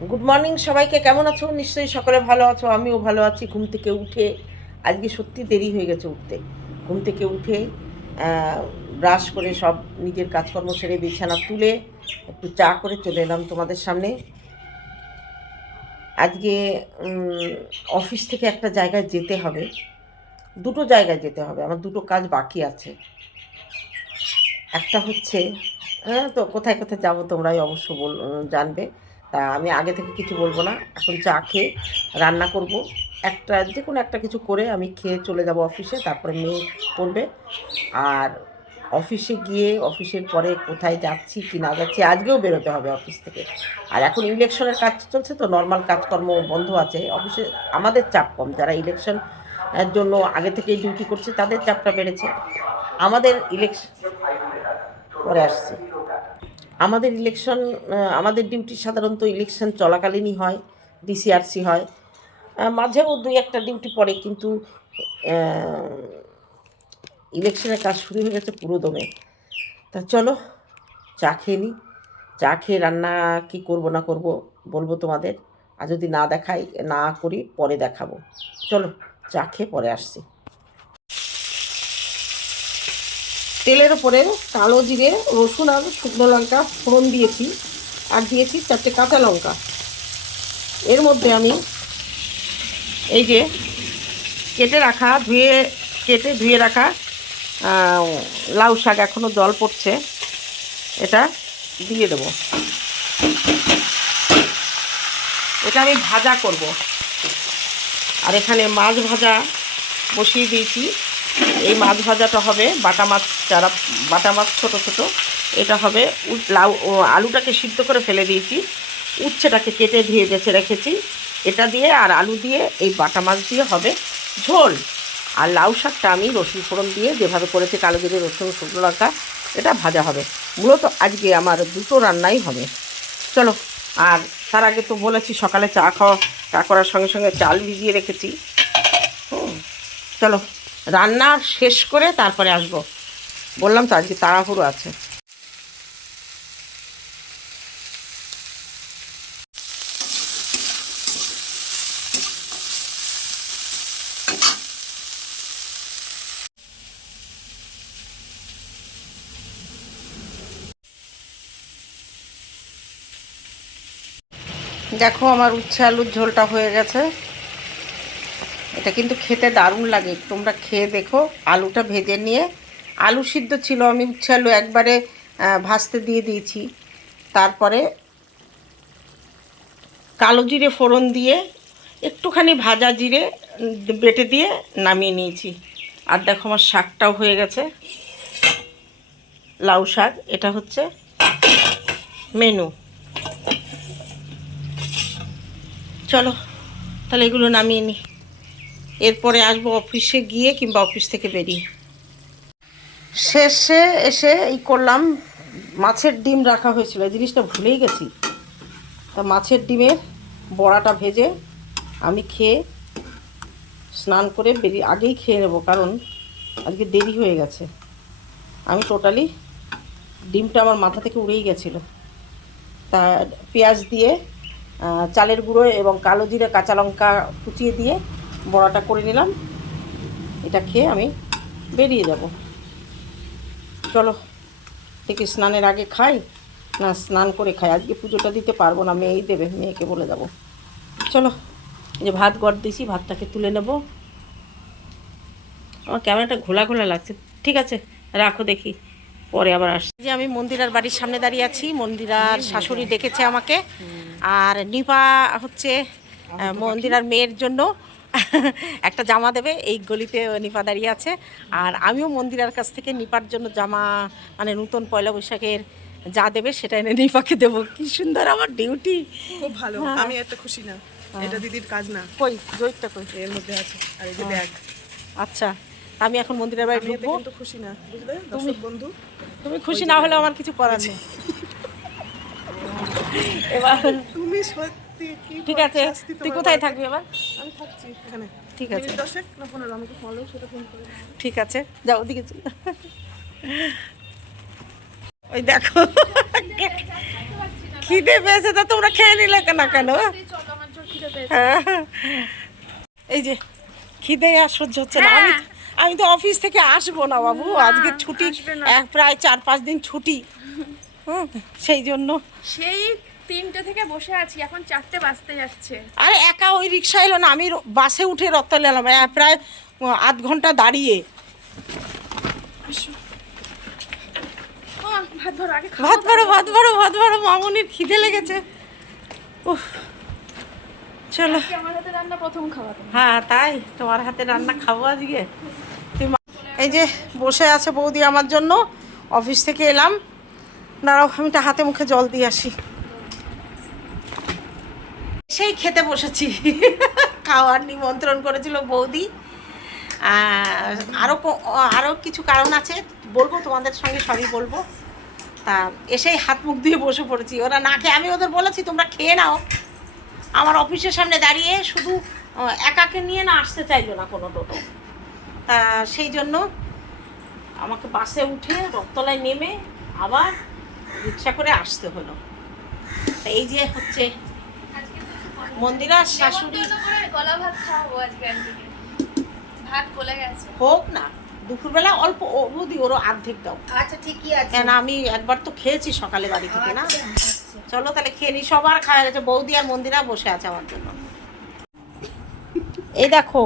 Good morning সবাইকে কেমন আছো? নিশ্চয়ই সকলে ভালো আছো, আমিও ভালো আছি। ঘুম থেকে উঠে, আজকে সত্যি দেরি হয়ে গেছে উঠতে। ঘুম থেকে উঠে ব্রাশ করে সব নিজের কাজকর্ম সেরে বিছানা তুলে একটু চা করে চলে এলাম তোমাদের সামনে। আজকে অফিস থেকে একটা জায়গায় যেতে হবে। দুটো জায়গায় যেতে হবে, আমার দুটো কাজ বাকি আছে। একটা হচ্ছে হ্যাঁ তো কোথায় কোথায় যাব তোমরাই অবশ্য বল, জানবে। তা আমি আগে থেকে কিছু বলব না। এখন চা খেয়ে রান্না করব। একটা যে কোনো একটা কিছু করে আমি খেয়ে চলে যাব অফিসে, তারপরে মেয়ে করবে আর অফিসে গিয়ে, অফিসের পরে কোথায় যাচ্ছি, কি না যাচ্ছি, আজকেও বেরোতে হবে অফিস থেকে। আর এখন ইলেকশনের কাজ চলছে তো নর্মাল কাজকর্ম বন্ধ আছে। অফিসে আমাদের চাপ কম, যারা ইলেকশন জন্য আগে থেকেই ডিউটি করছে, তাদের চাপটা বেড়েছে। আমাদের ইলেকশন পরে আসছে। আমাদের ইলেকশন আমাদের ডিউটি সাধারণত ইলেকশন চলাকালীনই হয় ডিসিআরসি হয়। মাঝেও দুই একটা ডিউটি পড়ে কিন্তু ইলেকশনের কাজ শুরু হয়ে গেছে পুরো দমে তা চলো, চা খেয়ে নিই চা খেয়ে রান্না কি করব না করব বলব তোমাদের। আর যদি না দেখাই, না করি, পরে দেখাবো। চলো, চা খেয়ে পরে আসছি। তেলের ওপরে কালো জিরে, রসুন আর শুকনো লঙ্কা ফোড়ন দিয়েছি। আর দিয়েছি চারটে কাঁচা লঙ্কা। এর মধ্যে আমি এই যে কেটে রাখা, ধুয়ে, কেটে ধুয়ে রাখা লাউ শাক এখনও জল পড়ছে। এটা দিয়ে দেবো। এটা আমি ভাজা করব। আর এখানে মাছ ভাজা বসিয়ে দিয়েছি। এই মাছ ভাজাটা হবে বাটা মাছ যারা বাটা মাছ ছোটো ছোটো এটা হবে লাউ আলুটাকে সিদ্ধ করে ফেলে দিয়েছি। উচ্ছেটাকে কেটে ধুয়ে বেছে রেখেছি। এটা দিয়ে আর আলু দিয়ে এই বাটা মাছ দিয়ে হবে ঝোল। আর লাউ শাকটা আমি রসুন ফোড়ন দিয়ে যেভাবে করেছি কালো জিরে রসুন শুকনো লঙ্কা এটা ভাজা হবে। মূলত আজকে আমার দুটো রান্নাই হবে। চলো আর তার আগে তো বলেছি সকালে চা খাওয়া চা করার সঙ্গে সঙ্গে চাল ভিজিয়ে রেখেছি। হুম, চলো। রান্না শেষ করে তারপরে আসব। বললাম তো আজকে তাড়াহুড়ো আছে। দেখো আমার উচ্ছে আলুর ঝোলটা হয়ে গেছে। এটা কিন্তু খেতে দারুণ লাগে। তোমরা খেয়ে দেখো, আলুটা ভেজে নিয়ে। আলু সিদ্ধ ছিল, আমি উচ্ছে আলু একবারে ভাজতে দিয়ে দিয়েছি। তারপরে কালো জিরে ফোড়ন দিয়ে একটুখানি ভাজা জিরে বেটে দিয়ে নামিয়ে নিয়েছি। আর দেখো আমার শাকটাও হয়ে গেছে। লাউ শাক, এটা হচ্ছে মেনু। চলো, তাহলে এগুলো নামিয়ে নিই। এরপরে আসব অফিসে গিয়ে কিংবা অফিস থেকে বেরিয়ে। শেষে এসে এই করলাম, মাছের ডিম রাখা হয়েছিল। এই জিনিসটা ভুলেই গেছি। তা মাছের ডিমের বড়াটা ভেজে আমি খেয়ে স্নান করে বেরিয়ে আগেই খেয়ে নেব, কারণ আজকে দেরি হয়ে গেছে। আমি টোটালি ডিমটা আমার মাথা থেকে উড়েই গেছিল। তা পেঁয়াজ দিয়ে চালের গুঁড়ো এবং কালো জিরে, কাঁচা লঙ্কা কুচিয়ে দিয়ে বড়াটা করে নিলাম। এটা খেয়ে আমি বেরিয়ে যাব। চলো, দেখি স্নানের আগে খাই না স্নান করে খাই। আজকে পুজোটা দিতে পারব না, মেয়েই দেবে, মেয়েকে বলে যাব। চলো যে ভাত গড় দিয়েছি ভাতটাকে তুলে নেব। আমার ক্যামেরাটা ঘোলা ঘোলা লাগছে। ঠিক আছে, রাখো দেখি, পরে আবার আসছি। যে আমি মন্দিরার বাড়ির সামনে দাঁড়িয়ে আছি। মন্দিরার শাশুড়ি ডেকেছে আমাকে। আর নিপা হচ্ছে মন্দিরার মেয়ের জন্য। একটা জামা দেবে এই গলিতে নিপা দাঁড়িয়ে আছে। আর আমিও মন্দিরার কাছ থেকে নিপার জন্য জামা মানে নতুন পয়লা বৈশাখের যা দেবে সেটা এনে নিপাকে দেবো। কি সুন্দর আমার ডিউটি। খুব ভালো। আমি এত খুশি না। এটা দিদির কাজ না। কই? জয়টা কই? এর মধ্যে আছে। আর এই যে ব্যাগ। আচ্ছা আমি এখন মন্দিরের এতে ঢুকবো। কিন্তু খুশি না বুঝলে? দর্শক বন্ধু। তুমি খুশি না হলে আমার কিছু করার নেই। এবার তুমি সত্যি কি ঠিক আছে। তুই কোথায় থাকবি এবার? থাকছি। এখানে। ঠিক আছে। দশেক না পনেরো? আমাকে ফলো সেটা ফোন করে। ঠিক আছে। যাও ওদিকে। ওই দেখো। খিদে পেয়েছে তা তোমরা খেয়ে নিলে কেন? কেন হ্যাঁ। এই যে খিদে আর সহ্য হচ্ছে না। আমি আমি তো অফিস থেকে আসব না বাবু। আজকে ছুটি। প্রায় চার পাঁচ দিন ছুটি। হুম, সেই জন্য। সেই তিনটে থেকে বসে আছি এখন চারটে বাজতে যাচ্ছে। আরে একা ওই রিক্সা এলো না আমি বাসে উঠে রত্তলে এলাম প্রায় আধ ঘণ্টা দাঁড়িয়ে। ভাত ধরো আগে ভাত বাড়ো ভাত বাড়ো ভাত বাড়ো মামুনির খিদে লেগেছে। উফ চলো। আমার হাতে রান্না প্রথম খাওয়া হ্যাঁ তাই তোমার হাতে রান্না খাব আজকে। এই যে বসে আছে বৌদি আমার জন্য অফিস থেকে এলাম। দাঁড়াও আমি হাতে মুখে জল দিয়ে আসি। সেই খেতে বসেছি। খাওয়ার নিমন্ত্রণ করেছিল বৌদি। আরও আরও কিছু কারণ আছে। বলব তোমাদের সঙ্গে সবই বলব। তা এসেই হাত মুখ দিয়ে বসে পড়েছি। ওরা না খেয়ে, আমি ওদের বলেছি, তোমরা খেয়ে নাও। আমার অফিসের সামনে দাঁড়িয়ে শুধু একাকে নিয়ে না আসতে চাইলো না কোনো টোটো। তা সেই জন্য আমাকে বাসে উঠে রক্তলায় নেমে আবার রিক্সা করে আসতে হলো। তা এই যে হচ্ছে মন্দিরা শাশুড়ি গলা ভাত খাওয়াবো আজকে ভাত গলে গেছে। হোক না দুপুরবেলা অল্প অবধি ওরও অর্ধেক দাও। আচ্ছা ঠিকই আছে। কেন আমি একবার তো খেয়েছি সকালে বাড়ি থেকে না? চলো তাহলে খেয়ে নি সবার খাওয়া গেছে। বৌদি আর মন্দিরা বসে আছে আমার জন্য। এই দেখো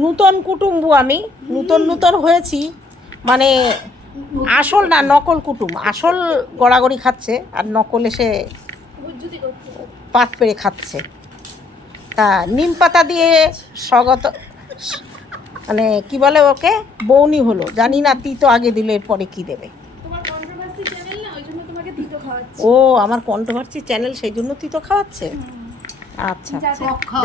নূতন কুটুম্বু আমি। নূতন নূতন হয়েছি। মানে আসল না নকল কুটুম আসল গড়াগড়ি খাচ্ছে আর নকল এসে পাত পেড়ে খাচ্ছে। তা নিম পাতা দিয়ে স্বগত মানে কি বলে ওকে? বৌনি হলো। জানি না তিতো আগে দিলে এরপরে কি দেবে। তোমার কন্ট্রোভার্সি চ্যানেল না? ওই জন্য তোমাকে তিতো খাওয়াচ্ছি। ও আমার কন্ট্রোভার্সি চ্যানেল সেই জন্য তিতো খাওয়াচ্ছে? আচ্ছা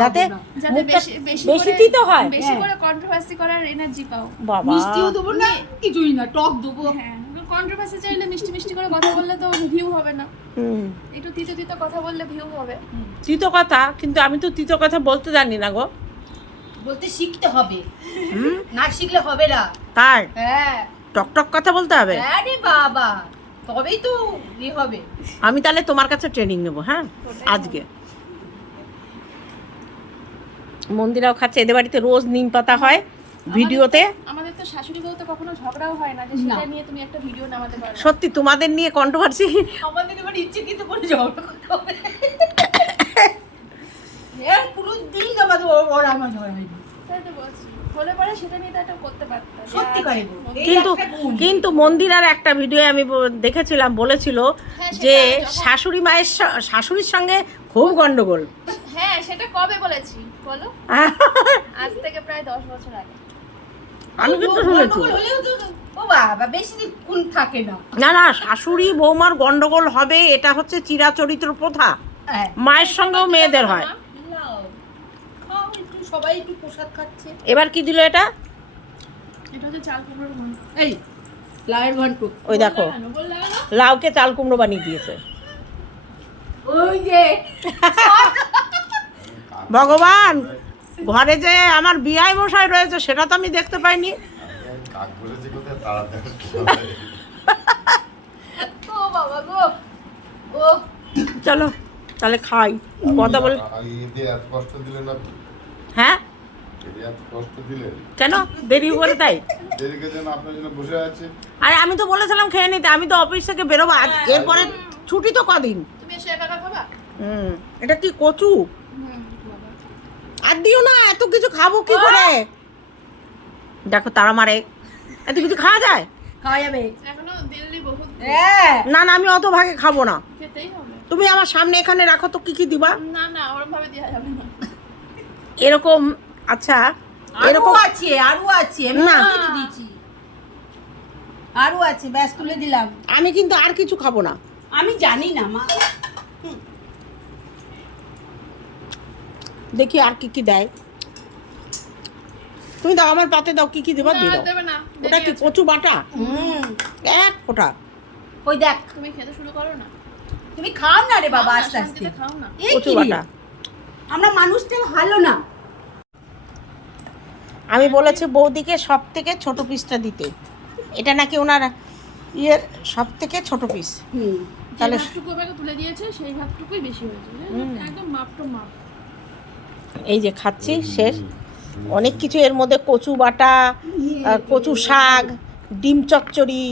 যাতে মুখটা বেশি বেশি বেশি তিতো হয়। বেশি করে কন্ট্রোভার্সি করার এনার্জি পাও। বাবা। মিষ্টিও দেবো না কিছুই না। টক দেবো। হ্যাঁ। কন্ট্রোভার্সি চাইলে মিষ্টি মিষ্টি করে কথা বললে তো ভিউ হবে না। হুম। একটু তিতো তিতো কথা বললে ভিউ হবে। তিতো কথা কিন্তু আমি তো তিতো কথা বলতে জানি না গো। বলতে শিখতে হবে। না শিখলে হবে না। কার হ্যাঁ। টক টক কথা বলতে হবে? হ্যাঁ রে বাবা। তবেই তো ইয়ে হবে। আমি তাহলে তোমার কাছে ট্রেনিং নেব হ্যাঁ? আজকে। মন্দিরাও খাচ্ছে এদের বাড়িতে রোজ নিম পাতা হয়। ভিডিওতে? আমাদের তো শাশুড়ি বউ তো কখনো ঝগড়াও হয় না যে সেটা নিয়ে তুমি একটা ভিডিও নামাতে পারো। সত্যি তোমাদের নিয়ে কন্ট্রোভার্সি আমাদের এবার ইচ্ছে কিন্তু করে ঝগড়া করতে হবে। এর কোনো দিন আমাদের ওর- আমার ঝগড়া হয়নি। তাই তো বলছি। হলে পরে সেটা নিয়ে তো একটা করতে পারতাম। সত্যি করে গো। এই কিন্তু। কিন্তু মন্দিরার একটা ভিডিও আমি দেখেছিলাম বলেছিল হ্যাঁ, যে শাশুড়ি মায়ের শাশুড়ির সঙ্গে খুব গন্ডগোল। হ্যাঁ সেটা কবে বলেছি? বলো। আজ থেকে প্রায় দশ বছর আগে। আমি কিন্তু শুনেছি। গন্ডগোল হলেও তো- ও বাবা বেশি দিন কোন থাকে না। না না শাশুড়ি বৌমার গন্ডগোল হবে এটা হচ্ছে চিরাচরিত্র প্রথা। হ্যাঁ। মায়ের সঙ্গেও মেয়েদের হয়। নাও। খাও একটু সবাই একটু প্রসাদ খাচ্ছে। এবার কি দিল এটা? এটা হচ্ছে চাল কুমড়োর এই লাইট ঘন্ট। ওই দেখো লাউকে চাল কুমড়ো বানিয়ে দিয়েছে। ওই যে। ভগবান! ঘরে যে আমার বিয়াই মশাই রয়েছে সেটা তো আমি দেখতে পাইনি। কাক বলেছে কোথায়? তারা দেখো ও বাবা গো ও। চলো তাহলে খাই। কথা বল? হ্যাঁ? কেন? দেরি করে তাই আরে আমি তো বলেছিলাম খেয়ে নিতে আমি তো অফিস থেকে বেরোবো। আজ এরপরে ছুটি তো কদিন। তুমি এসে একা একা খাবা? হুম এটা কি কচু? আর দিও না এত কিছু খাব কি করে? দেখো তারা মারে। এত কিছু খাওয়া যায়? খাওয়া যাবে। এখনও দিল্লি বহুত। হ্যাঁ। না না আমি অত ভাগে খাব না। তুমি আমার সামনে এখানে রাখো তো কি কি দিবা? না না ভাবে দেওয়া যাবে না। এরকম আচ্ছা এরকম আছে আরও আছে না। না দিয়েছি। আরও আছে ব্যাস তুলে দিলাম। আমি কিন্তু আর কিছু খাব না। আমি জানি না মা। দেখি আর কি কি দেয়। তুমি দাও আমার পাতে দাও কি কি দেবা? দিয়ে না, দাও। দেবে না ওটা কি কচু বাটা? হুম। এক ফোঁটা। ওই দেখ। তুমি খেতে শুরু করো না। তুমি খাও না রে বাবা আস্তে আস্তে। খাও না। কচু বাটা। আমরা মানুষটা ভালো না। আমি বলেছি বৌদিকে সব থেকে ছোট পিসটা দিতে। এটা নাকি ওনার ইয়ের সব থেকে ছোট পিস হুম। তাহলে তুলে দিয়েছে সেই ভাতটুকুই বেশি হয়েছে। একদম মাপ তো মাপ। এই যে খাচ্ছি শেষ। অনেক কিছু এর মধ্যে কচু বাটা কচু শাক ডিম চচ্চড়ি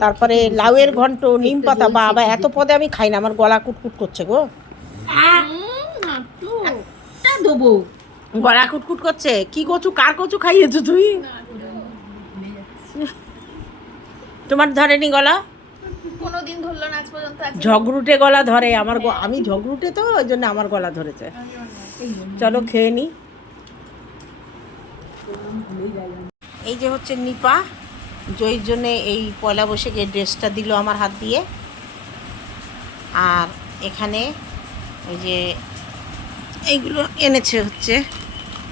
তারপরে লাউয়ের ঘন্ট নিম পাতা। বাবা এত পদে আমি খাই না আমার গলা কুটকুট করছে গো। দেবো। গলা কুটকুট করছে? কি কচু কার কচু খাইয়েছো তুই? তোমার ধরেনি গলা? কোনোদিন ধরলো না আজ পর্যন্ত ঝগড়ুটে গলা ধরে আমার আমি ঝগড়ুটে তো ওই জন্য আমার গলা ধরেছে। চলো খেয়ে নি। এই যে হচ্ছে নিপা, জয়ীর জন্যে এই পয়লা বৈশাখে ড্রেসটা দিল আমার হাত দিয়ে। আর এখানে ওই যে এইগুলো এনেছে হচ্ছে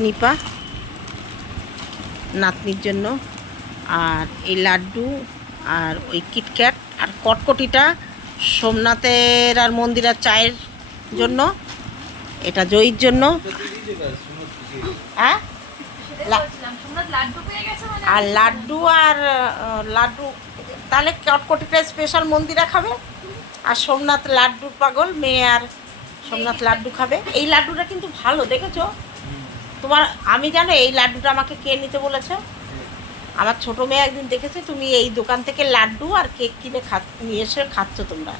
নিপা নাতনির জন্য। আর এই লাড্ডু আর ওই কিটক্যাট আর কটকটিটা সোমনাথের আর মন্দিরার চায়ের জন্য। এটা জয়ীর জন্য। হ্যাঁ? আর লাড্ডু আর লাড্ডু, তাহলে কটকটিটা স্পেশাল মন্দিরা খাবে? আর সোমনাথ লাড্ডু পাগল মেয়ে আর সোমনাথ লাড্ডু খাবে। এই লাড্ডুটা কিন্তু ভালো, দেখেছ? তোমার, আমি জানো এই লাড্ডুটা আমাকে কে নিতে বলেছে? আমার ছোট মেয়ে একদিন দেখেছে, তুমি এই দোকান থেকে লাড্ডু আর কেক কিনে খা নিয়ে এসে খাচ্ছ তোমরা।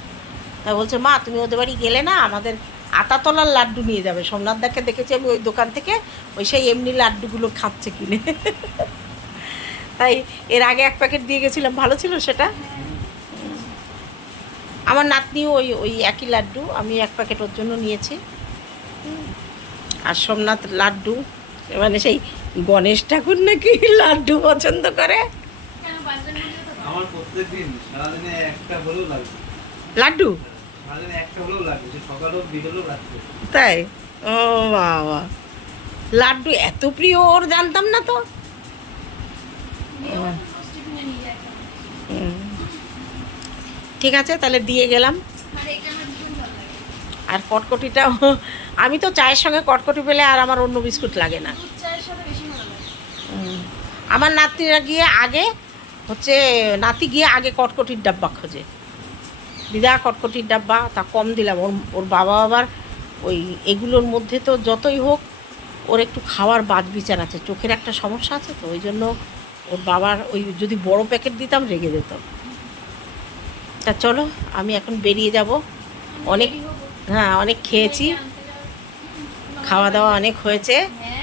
তাই বলছে, মা, তুমি ওদের বাড়ি গেলে না? আমাদের আতাতলার লাড্ডু নিয়ে যাবে। সোমনাথ দাকে দেখেছি আমি ওই দোকান থেকে ওই সেই এমনি লাড্ডুগুলো খাচ্ছে কিনে। তাই এর আগে এক প্যাকেট দিয়ে গেছিলাম ভালো ছিল সেটা? আমার নাতনিও ওই ওই একই লাড্ডু আমি এক প্যাকেট ওর জন্য নিয়েছি। আর সোমনাথ লাড্ডু মানে সেই গণেশ ঠাকুর নাকি লাড্ডু পছন্দ করে? লাড্ডু? তাই? ও বাবা। লাড্ডু এত প্রিয় ওর জানতাম না তো। ঠিক আছে তাহলে দিয়ে গেলাম। এটা আমার ভীষণ ভালো লাগে। আর কটকটিটা আমি তো চায়ের সঙ্গে কটকটি পেলে আর আমার অন্য বিস্কুট লাগে না। দুধ চায়ের সাথে বেশি ভালো লাগে। হুম। আমার নাতিরা গিয়ে আগে হচ্ছে নাতি গিয়ে আগে কটকটির ডাব্বা খোঁজে। দিদা কটকটির ডাব্বা তা কম দিলাম। ওর ওর বাবা আবার ওই এগুলোর মধ্যে তো যতই হোক ওর একটু খাওয়ার বাদ বিচার আছে। চোখের একটা সমস্যা আছে তো ওই জন্য ওর বাবার ওই যদি বড় প্যাকেট দিতাম রেগে যেত। তা চলো আমি এখন বেরিয়ে যাব। অনেক হ্যাঁ অনেক খেয়েছি। খাওয়া দাওয়া অনেক হয়েছে। হ্যাঁ?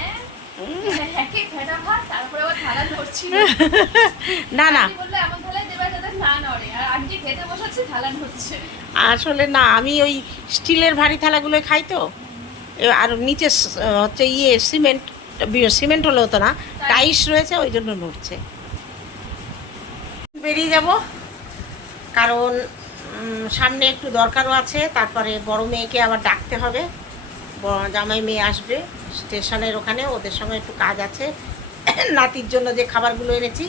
না না। আসলে না আমি ওই স্টিলের ভারী থালাগুলো খাই তো। আর নিচে হচ্ছে ইয়ে সিমেন্ট সিমেন্ট হলেও তো না টাইস রয়েছে ওই জন্য নড়ছে। বেরিয়ে যাব কারণ সামনে একটু দরকারও আছে তারপরে বড় মেয়েকে আবার ডাকতে হবে। জামাই মেয়ে আসবে স্টেশনের ওখানে ওদের সঙ্গে একটু কাজ আছে। নাতির জন্য যে খাবারগুলো এনেছি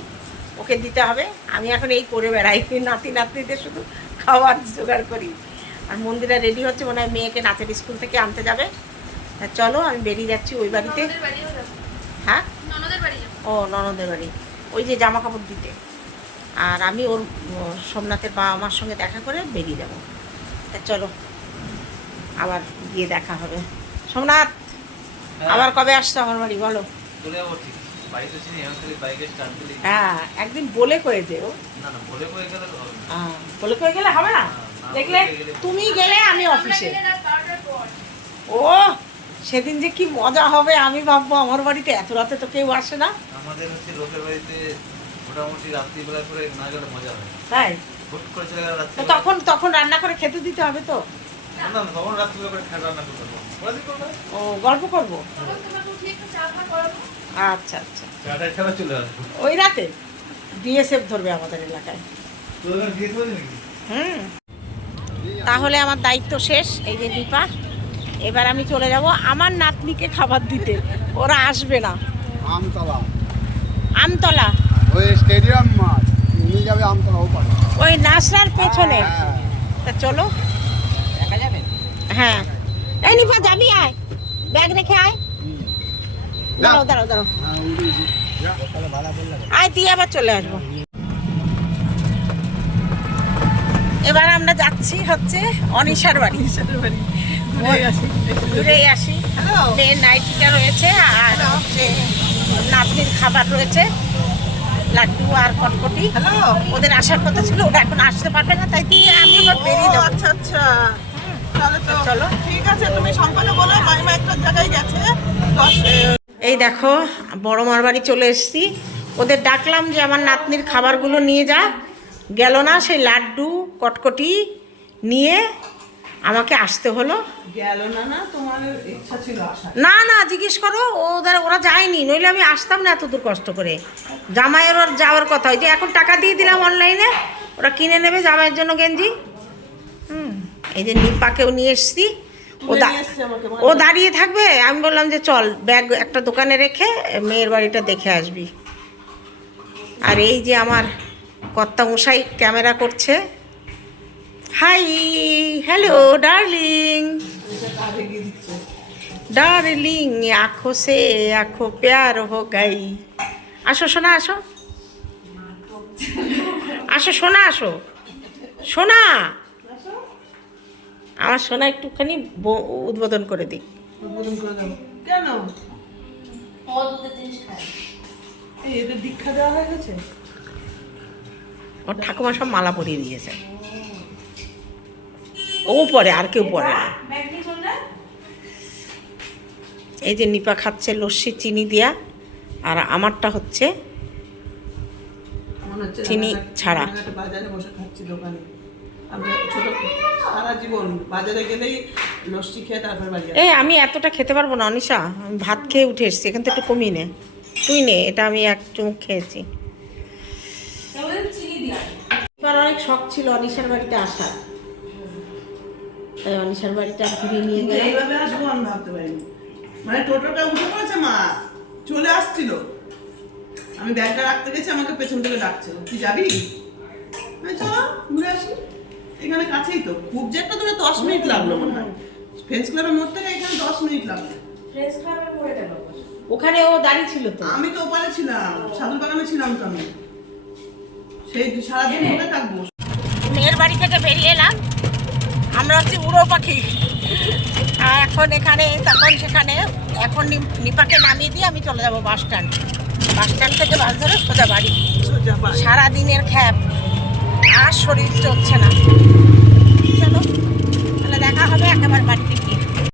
ওকে দিতে হবে। আমি এখন এই করে বেড়াই। নাতি নাতনিদের শুধু খাওয়ার জোগাড় করি। আর মন্দিরা রেডি হচ্ছে মনে হয় মেয়েকে নাচের স্কুল থেকে আনতে যাবে। তা চলো আমি বেরিয়ে যাচ্ছি ওই বাড়িতে। হ্যাঁ? ননদের বাড়ি যাব। ও ননদের বাড়ি। ওই যে জামা কাপড় দিতে। আর আমি ওর ও, সোমনাথের বাবা মার সঙ্গে দেখা করে বেরিয়ে যাব। তা চলো আবার গিয়ে দেখা হবে। সোমনাথ আবার কবে আসছো আমার বাড়ি বলো? হ্যাঁ একদিন বলে কয়েছে ও না না বলে করে গেলে হবে না। হ্যাঁ, বলে কয়ে গেলে হবে না? না, না দেখলে তুমি গেলে আমি অফিসে। ও সেদিন যে কি মজা হবে আমি ভাববো আমার বাড়িতে এত রাতে তো কেউ আসে না। আমাদের হচ্ছে লোকের বাড়িতে মোটামুটি রাত্রিবেলা করে না গেলে মজা হয়। তাই? তখন তখন রান্না করে খেতে দিতে হবে তো? না না করে খাবার রান্না করতে পারব ওরা কি করবে? ও গল্প করব। আচ্ছা আচ্ছা। ওই রাতে? বিএসএফ ধরবে আমাদের এলাকায়। হুম। তাহলে আমার দায়িত্ব শেষ এই যে দীপা। এবার আমি চলে যাব আমার নাতনিকে খাবার দিতে। ওরা আসবে না। আমতলা। আমতলা? ওই স্টেডিয়াম মাঠ। নিয়ে যাবে আমতলা ওপারে। ওই নাসরার পেছনে? হ্যাঁ তা চলো। দেখা যাবে? হ্যাঁ। এই নিপা যাবি আয়। ব্যাগ রেখে আয়। দাঁড়াও দাঁড়াও দাঁড়াও আয় দিয়ে আবার চলে আসব। এবার আমরা যাচ্ছি হচ্ছে অনিশার বাড়ি। ঘুরেই আসি। নাইটিটা রয়েছে আর হচ্ছে নাতনির খাবার রয়েছে লাড্ডু আর কটকটি। ওদের আসার কথা ছিল ওরা এখন আসতে পারবে না তাই দিয়ে আমি বেরিয়ে যাব। আচ্ছা আচ্ছা। চলো। ঠিক আছে তুমি সম্পাকে বলো মাইমা একটা জায়গায় গেছে এই দেখো বড় মার বাড়ি চলে এসেছি। ওদের ডাকলাম যে আমার নাতনির খাবারগুলো নিয়ে যা। গেল না সেই লাড্ডু কটকটি নিয়ে আমাকে আসতে হলো। গেল না না তোমার ইচ্ছা ছিল না না জিজ্ঞেস করো ওদের ওরা যায়নি নইলে আমি আসতাম না এত দূর কষ্ট করে। জামাইয়ের ওর যাওয়ার কথা ওই যে এখন টাকা দিয়ে দিলাম অনলাইনে ওরা কিনে নেবে জামাইয়ের জন্য গেঞ্জি। হুম এই যে নিপাকেও নিয়ে এসছি। ও আমাকে, ও দাঁড়িয়ে থাকবে? আমি বললাম যে চল ব্যাগ একটা দোকানে রেখে মেয়ের বাড়িটা দেখে আসবি। আর এই যে আমার কর্তা মশাই ক্যামেরা করছে। Hi hello darling. ডার্লিং আখো সে আখো প্যার হো গাই। আসো সোনা আসো। আসো সোনা আসো। সোনা আমার সোনা একটুখানি ব- উদ্বোধন করে দিই। উদ্বোধন করে দাও। কেন? এদের দীক্ষা দেওয়া হয়ে গেছে? ওর ঠাকুমা সব মালা পরিয়ে দিয়েছে। ও পরে আর কেউ পরে না। এই যে নিপা খাচ্ছে লস্যি চিনি দিয়া আর আমারটা হচ্ছে চিনি ছাড়া। বাজারে বসে খাচ্ছি দোকানে। আমরা ছোট সারা জীবন বাজারে গেলেই লস্যি খেয়ে তারপর বাড়ি এই আমি এতটা খেতে পারব না অনিশা। আমি ভাত খেয়ে উঠে এসেছি এখান থেকে একটু কমিয়ে নে। তুই নে এটা আমি এক চুমুক খেয়েছি। এবার অনেক শখ ছিল অনিশার বাড়িতে আসার। তাই অনিশার বাড়িটা ঘুরে নিয়ে কিন্তু এইভাবে আসব আমি ভাবতে পারিনি। মানে টোটোটা উঠে পড়েছে মা চলে আসছিল। আমি ব্যাগটা রাখতে গেছি আমাকে পেছন থেকে ডাকছিল। তুই যাবি? ঘুরে আসি। এখানে কাছেই তো। খুব যে একটা দূরে দশ মিনিট লাগল মনে হয়। ফ্রেন্ডস ক্লাবের মোড় থেকে এখানে দশ মিনিট লাগল। ওখানে ও দাঁড়িয়ে ছিল তো? আমি তো ওপারে ছিলাম সাধু বাগানে ছিলাম তো আমি। সেই সারাদিন ধরে থাকব। মেয়ের বাড়ি থেকে বেরিয়ে এলাম। আমরা হচ্ছে উড়ো পাখি। আর এখন এখানে তখন সেখানে এখন নিপাকে নামিয়ে দিয়ে আমি চলে যাব বাস স্ট্যান্ড। বাস স্ট্যান্ড থেকে বাস ধরে সোজা বাড়ি। সারাদিনের খ্যাপ। আর শরীর চলছে না। চলো তাহলে দেখা হবে একেবারে বাড়িতে